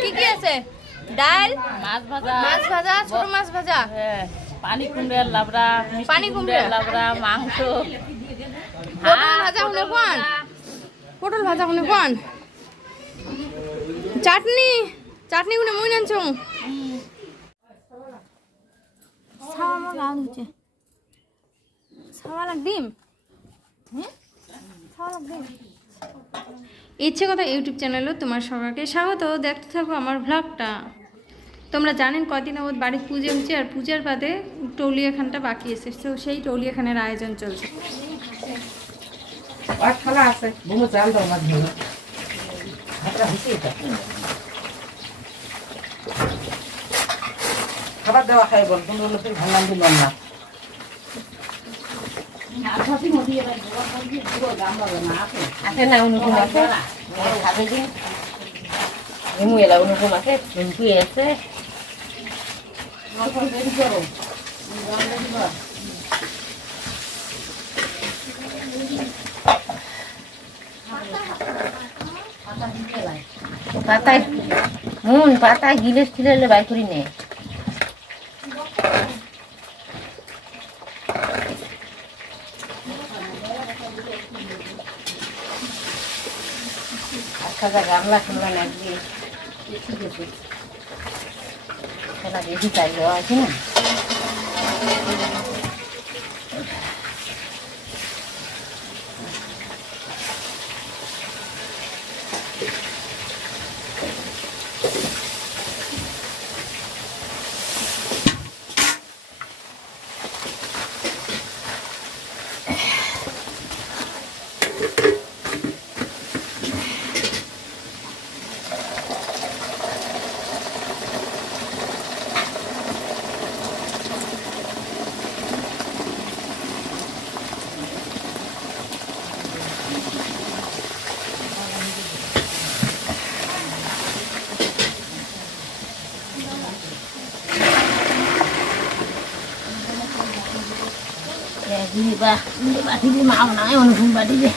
কি কি আছে? ডাল, মাছ ভাজা, ছোট মাছ ভাজা, পানি কুমড়ার লাবড়া, পানি কুমড়ার লাবড়া, মাংস, পটল ভাজা কোনে কোন, চাটনি কোনে মই আনছো। সাওয়া গান হচ্ছে সাওয়া লাগ ডিম, ইচ্ছে কথা ইউটিউব চ্যানেলে তোমার সবাইকে স্বাগত। দেখতে থাকো আমার ভ্লগটা। তোমরা জানেন কদিন আমার বাড়ির পুজো হচ্ছে, আর পূজার বাদে টলিয়াখানটা বাকি এসে, তো সেই টলিয়াখানের আয়োজন চলছে। খাবার দেওয়া খাই বল, তুমি বলো তুই ভাঙান দিলাম না। আছে না অনুকূল আছে, খাবে দিন এমু এলা অনুকূল আছে, কিন্তু আছে পাতায় পাতায় গিলেস টিলে বাই করি নে। গামলা খামলা লাগবে, ঠিক আছে খেলা বেশি চাই দেওয়া আছে না। বাটি দিয়ে মাও নাই অনুকূল বাটি দিয়ে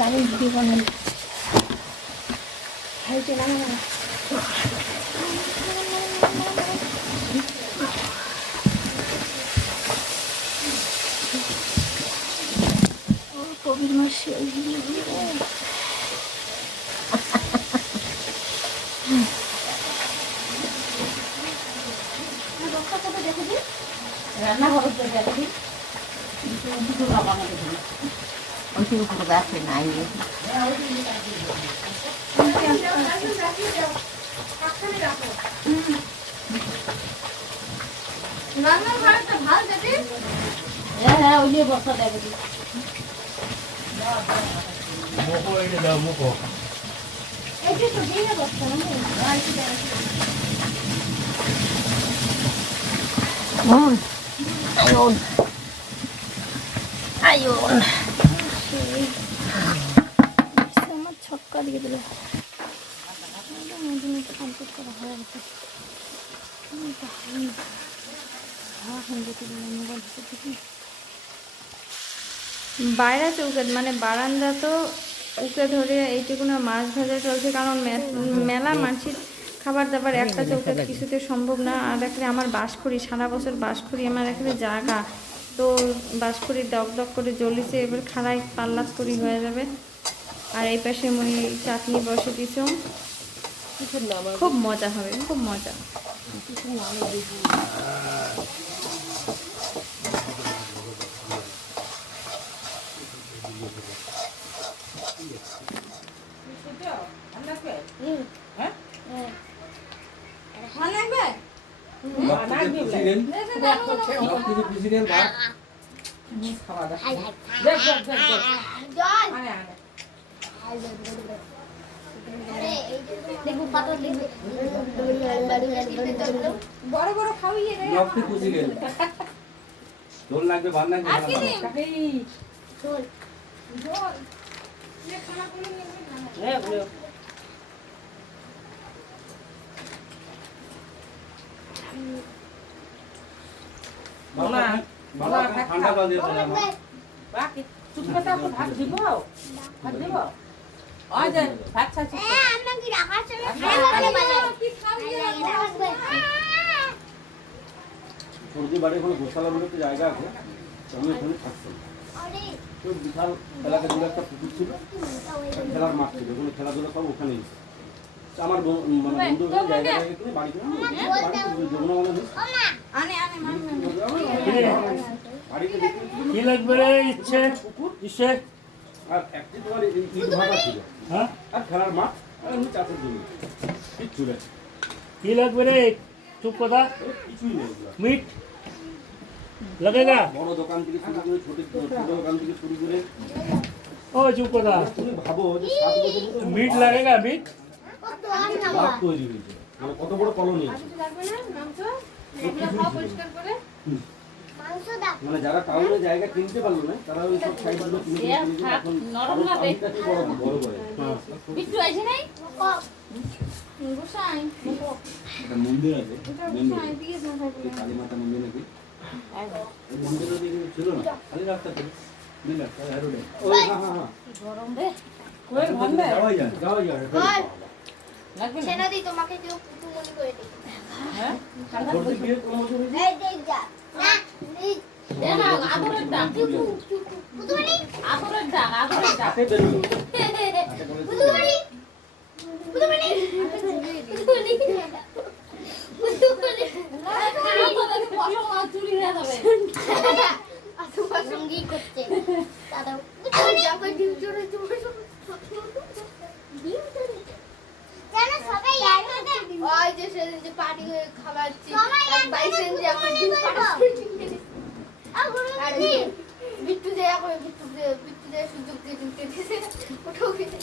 দারুণ ভিডিও বানান হাইটে না কবির মাসে রান্না ঘর দেখি আছে নাই হ্যাঁ ওই যে বস্তা দেবে আয়ন আমার ছক্কা দিয়ে দিল কমপ্লিট করা হয়ে গেছে। বাইরে চৌকাত মানে বারান্দা তো উকে ধরে এইটুকুনো মাছ ভাজা চলছে, কারণ মেলা মাছের খাবার দাবার একটা চৌকাত কিছুতে সম্ভব না। আর এখানে আমার বাঁশখড়ি সারা বছর বাঁশখড়ি আমার এখানে জায়গা, তো বাঁশখড়ি দক দক করে জ্বলিছে, এবার খাড়াই পাল্লাস করি হয়ে যাবে। আর এই পাশে মই চাটনি বসে দিছ, খুব মজা হবে, খুব মজা। বড় বড় খাওয়িয়ে রে ঝোল লাগবে ভাত লাগবে ঝোল ঝোল নে খানা করে নিবি না ঠান্ডা জল দিয়ে বাকি চুপটা তো ভাত দিব ভাত দিব ওই যে ভাত চাইছি আমরা কি রাখার জন্য খাবার বানাই কি খাওয়িয়ে রাখবে সর্দি বাড়ি কোনো গোশালা বলে একটা জায়গা আছে আমি ওখানে থাকতাম আরে তো বিশাল এলাকা জুড়ে একটা পুকুর ছিল খেলার মাঠ ছিল ওখানে খেলাধুলা সব ওখানেই আমার মানে বন্ধু জায়গা থেকে বাড়ি করে যমুনা মানে আনে আনে মাম্মা বাড়িতে দেখি কি লাগবে রে ইচ্ছে ইচ্ছে আর একটি তোমার ইট ভাটা ছিল হ্যাঁ আর খেলার মাঠ আর এমনি চাষের জমি কিচ্ছু নেই কি লাগবে রে চুপ কথা কিছুই নেই এগুলো। মিট लगेगा বড় দোকান থেকে শুরু করে ছোট ছোট দোকান থেকে শুরু করে ओ चुप কথা তুমি ভাবো যে 7 বছর ধরে মিট लगेगा মিট কত আমি খাবো লাভ তৈরি হয়েছে মানে কত বড় কলোনি কিছু লাগবে না মাংস এগুলো খাও পরিষ্কার করে মাংস দাও মানে যারা টাউনে জায়গা কিনতে পারলো না তারা ওই সব সাইডগুলো কিনে কিনে কিনে এখন নরম না রে। আরো বড় বড় করে বিট্টু আইছে নাই গোসাই একটা মন্দির আছে এটা মেন গোসাই দিয়ে না খাইবো রোডে কালী মাতা মন্দির নাকি ওই মন্দিরের দিকে ছিল না খালি রাস্তা ছিল মেন রাস্তা রোডে ওই হ্যাঁ হ্যাঁ হ্যাঁ গরম রে কই ভান্ডে যাওয়াই যায় লাগবে না সেনা দি তোমাকে কেউ পুতু মনে করে দিই হ্যাঁ সর্দি বিয়ে কোন বছর হয়েছে এই দেখ যা না এই দেখা আদরের ডাক পুতু মানে আদরের ডাক আদরের ডাক হাতে বের হলো হাতে বলে পুতু মানে পুতু মানে পুতু মানে পশম আর চুরি হয়ে যাবে সঙ্গী করছে দাদা পুতু মানে যখন ডিম চড়ে তোমার ডিম চড়ে জানো সবাই একসাথে ওই যে সেদিন যে পার্টি করে খাওয়াচ্ছি বাইসেন যে এখন ডিম পাঠাচ্ছি বিট্টু যে এখন বিট্টু যে সুযোগ দিয়ে ডিম কেটেছে ওটাও খেতে